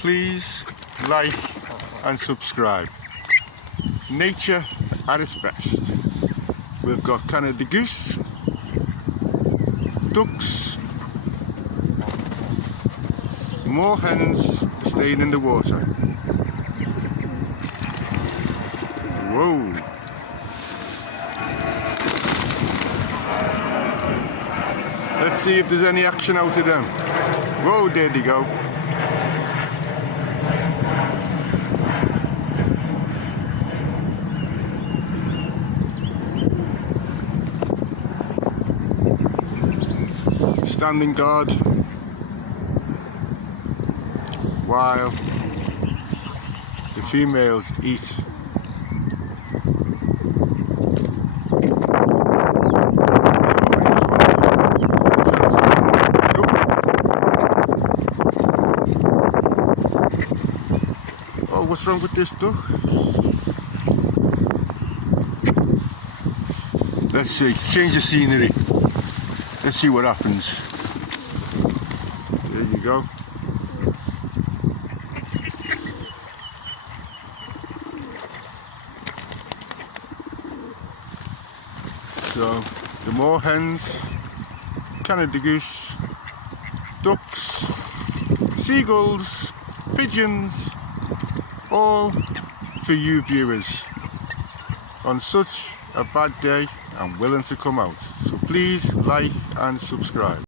please like and subscribe. Nature at its best. We've got Canada goose, ducks, more hens staying in the water. Whoa! Let's see if there's any action out of them. Whoa, there they go. Standing guard while the females eat. Oh, what's wrong with this duck? Let's see, change the scenery. Let's see what happens. There you go. So, the more hens, Canada goose, ducks, seagulls, pigeons, all for you viewers on such a bad day and willing to come out. So please like and subscribe.